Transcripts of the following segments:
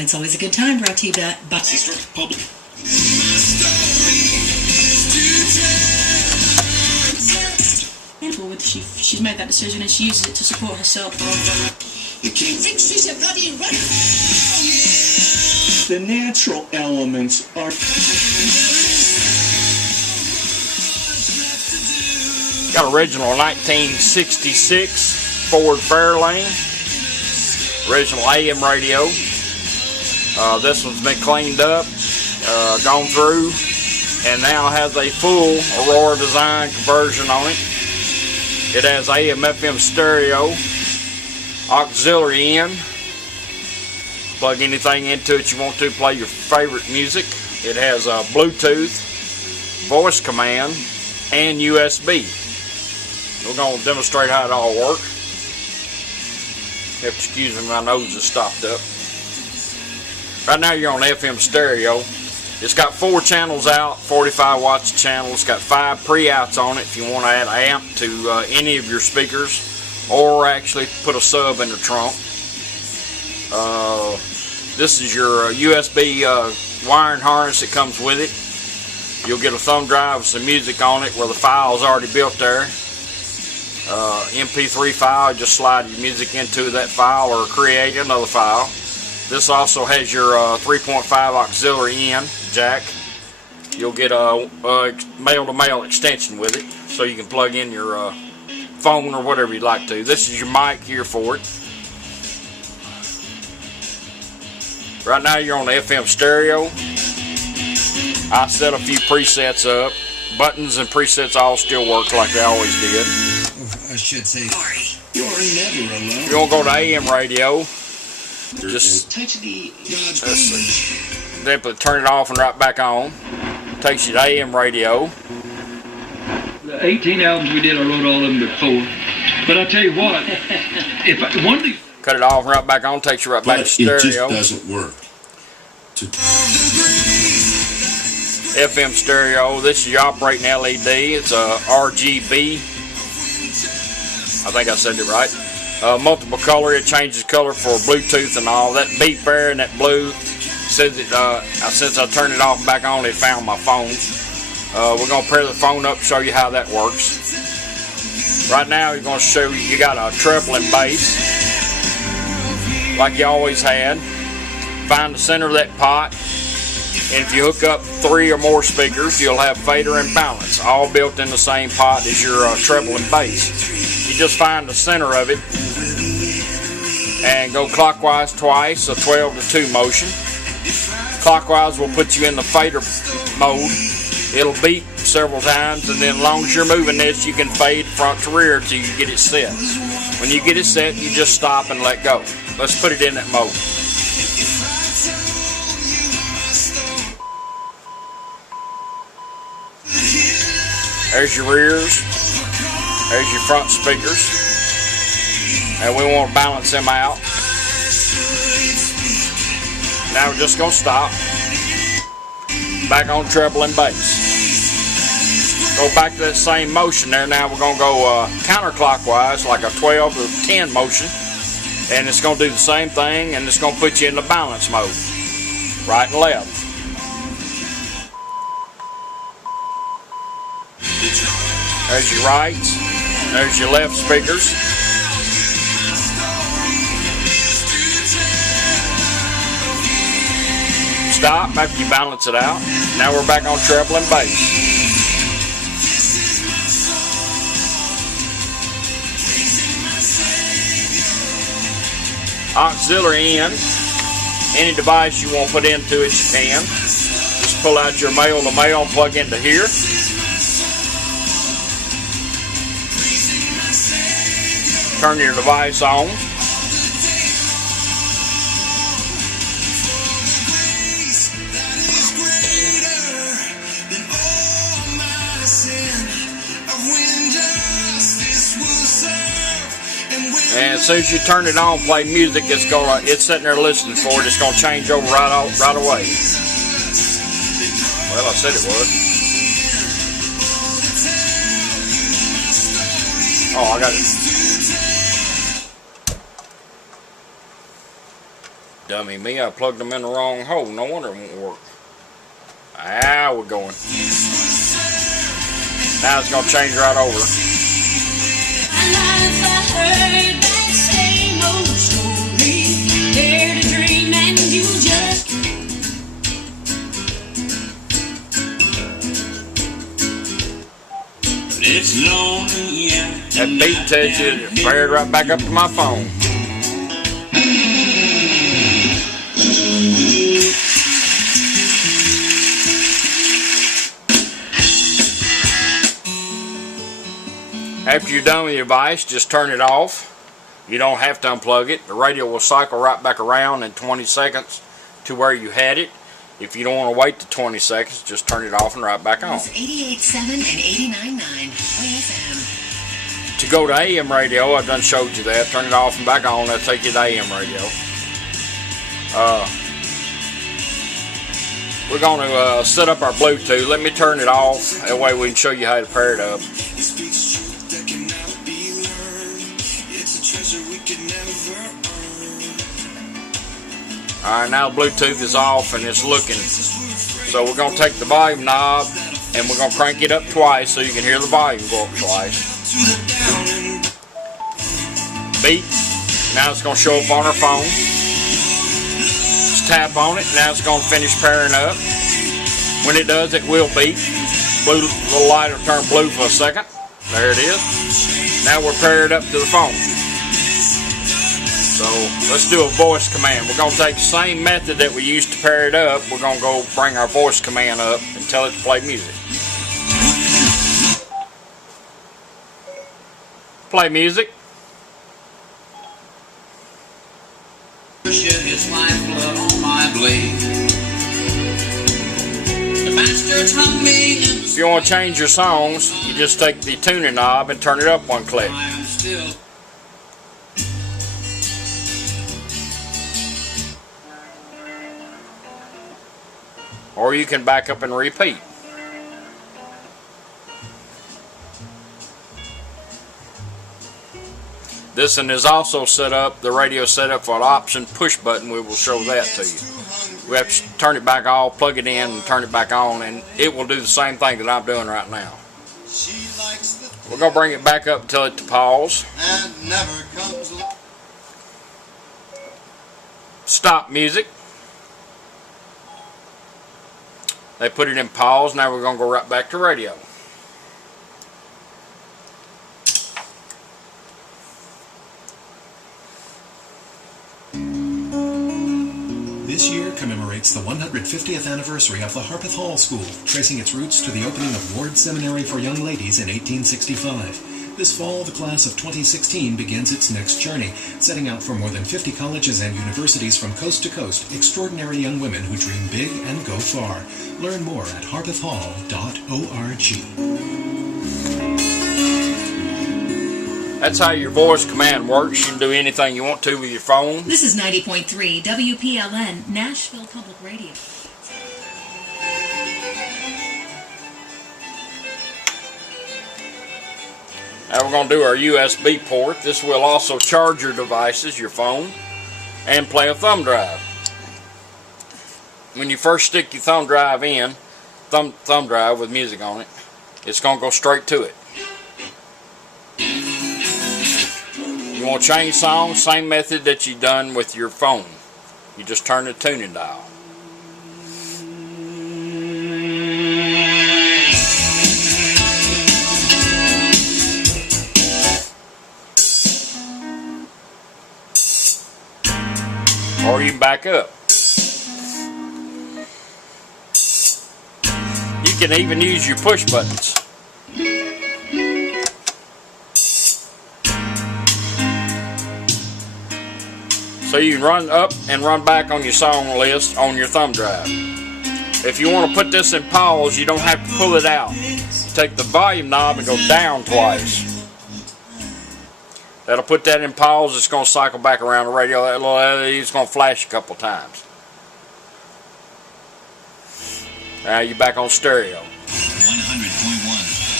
And it's always a good time, brought to you by Public. She's made that decision and she uses it to support herself. The king thinks she's a bloody run. The natural elements are. Got original 1966 Ford Fairlane, original AM radio. This one's been cleaned up, gone through, and now has a full Aurora Design conversion on it. It has AM FM stereo, auxiliary in. Plug anything into it you want to play your favorite music. It has Bluetooth, voice command, and USB. We're going to demonstrate how it all works. Excuse me, my nose is stopped up. Right now you're on FM stereo. It's got 4 channels out, 45 watts a channel. It's got 5 pre-outs on it if you want to add an amp to any of your speakers, or actually put a sub in the trunk. This is your USB wiring harness that comes with it. You'll get a thumb drive with some music on it where the file is already built there. MP3 file, just slide your music into that file or create another file. This also has your 3.5 auxiliary in jack. You'll get a male-to-male extension with it, so you can plug in your phone or whatever you'd like to. This is your mic here for it. Right now you're on the FM stereo. I set a few presets up. Buttons and presets all still work like they always did. I should say, You're never alone. If you want to go to AM radio, just touch the let's see. Then turn it off and right back on. Takes you to AM radio. The 18 albums we did, I wrote all of them before. But I tell you what, if one of these... Cut it off and right back on, takes you right back to stereo. It just doesn't work. FM stereo. This is your operating LED. It's a RGB. I think I said it right. Multiple color. It changes color for Bluetooth and all. That beep there and that blue says it. Since I turned it off and back on, it found my phone. We're gonna pair the phone up, show you how that works. Right now, you're gonna show you got a treble and bass, like you always had. Find the center of that pot, and if you hook up 3 or more speakers, you'll have fader and balance, all built in the same pot as your treble and bass. You just find the center of it and go clockwise twice, a 12 to 2 motion. Clockwise will put you in the fader mode. It'll beep several times, and then as long as you're moving this, you can fade front to rear until you get it set. When you get it set, you just stop and let go. Let's put it in that mode. There's your rears. There's your front speakers. And we want to balance them out. Now we're just going to stop. Back on treble and bass. Go back to that same motion there. Now we're going to go counterclockwise, like a 12 to 10 motion. And it's going to do the same thing, and it's going to put you in the balance mode. Right and left. There's your rights. There's your left speakers. Stop after you balance it out. Now we're back on treble and bass. Auxiliary in. Any device you want to put into it, you can. Just pull out your male to male and plug into here. Turn your device on. And as soon as you turn it on, play music, it's sitting there listening for it. It's gonna change over right away. Well, I said it would. Oh, I got it. Dummy me, I plugged them in the wrong hole. No wonder it won't work. Ah, we're going. Now it's going to change right over. It's lonely, yeah. That beat tells you to fire it right back up to my phone. After you're done with your device, just turn it off. You don't have to unplug it. The radio will cycle right back around in 20 seconds to where you had it. If you don't want to wait the 20 seconds, just turn it off and right back on. 88.7 and 89.9 FM. To go to AM radio, I done showed you that. Turn it off and back on. That'll take you to AM radio. We're going to set up our Bluetooth. Let me turn it off. That way we can show you how to pair it up. Alright, now the Bluetooth is off and it's looking. So we're going to take the volume knob and we're going to crank it up twice so you can hear the volume go up twice. Beat. Now it's going to show up on our phone. Just tap on it. Now it's going to finish pairing up. When it does, it will beep. Blue, little light will turn blue for a second. There it is. Now we're paired up to the phone. So let's do a voice command. We're going to take the same method that we used to pair it up. We're going to go bring our voice command up and tell it to play music. Play music. His lifeblood on my blade. The bastards hung me. If you want to change your songs, you just take the tuning knob and turn it up one click. I am still. Or you can back up and repeat. This one is also set up, the radio set up for an option push button. We will show that to you. We have to turn it back off, plug it in, and turn it back on, and it will do the same thing that I'm doing right now. We're going to bring it back up until it to pause. Stop music. They put it in pause. Now we're going to go right back to radio. This year commemorates the 150th anniversary of the Harpeth Hall School, tracing its roots to the opening of Ward Seminary for Young Ladies in 1865. This fall, the class of 2016 begins its next journey, setting out for more than 50 colleges and universities from coast to coast, extraordinary young women who dream big and go far. Learn more at harpethhall.org. That's how your voice command works. You can do anything you want to with your phone. This is 90.3 WPLN, Nashville Public Radio. Now we're going to do our USB port. This will also charge your devices, your phone, and play a thumb drive. When you first stick your thumb drive in, thumb drive with music on it, it's going to go straight to it. You want to change songs, same method that you done with your phone. You just turn the tuning dial. Or you can back up. You can even use your push buttons. So you can run up and run back on your song list on your thumb drive. If you want to put this in pause, you don't have to pull it out. Take the volume knob and go down twice. That'll put that in pause. It's going to cycle back around the radio. That little LED is going to flash a couple times. Now you're back on stereo. 100.1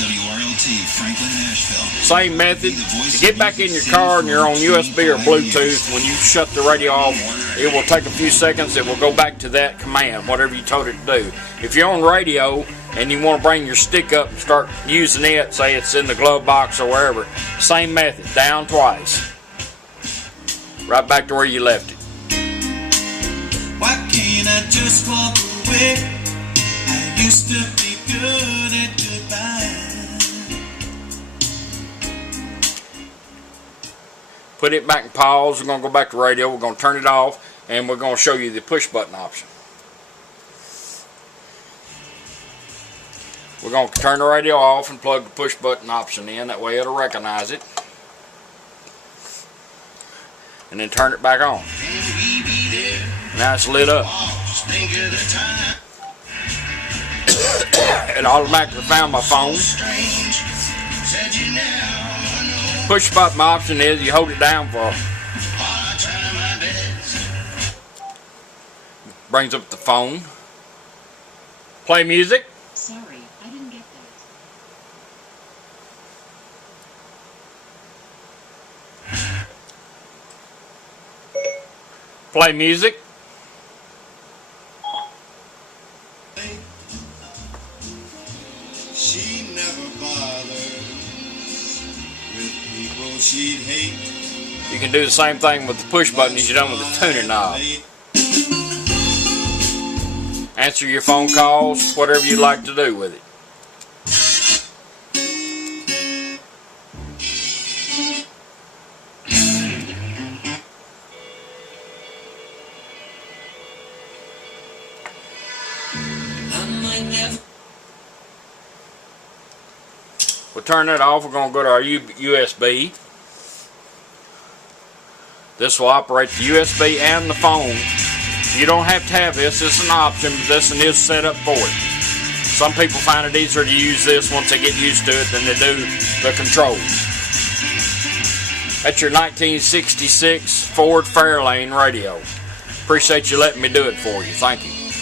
WRLT Franklin, Nashville. Same method. You get back in your car and you're on USB or Bluetooth. When you shut the radio off, it will take a few seconds. It will go back to that command, whatever you told it to do. If you're on radio and you want to bring your stick up and start using it, say it's in the glove box or wherever, same method, down twice. Right back to where you left it. Why can't I just walk away? I used to be good at goodbye. Put it back in pause. We're going to go back to radio. We're going to turn it off, and we're going to show you the push button option. We're going to turn the radio off and plug the push button option in. That way it'll recognize it. And then turn it back on. Now it's lit up. It automatically found my phone. Push button option is you hold it down for. Brings up the phone. Play music. Sorry, I didn't get that. Play music. She never bothered with people she'd hate. You can do the same thing with the push button as you done with the tuning knob. Answer your phone calls, whatever you'd like to do with it. We'll turn that off. We're going to go to our USB. This will operate the USB and the phone. You don't have to have this. It's an option, but this one is set up for it. Some people find it easier to use this once they get used to it than they do the controls. That's your 1966 Ford Fairlane radio. Appreciate you letting me do it for you. Thank you.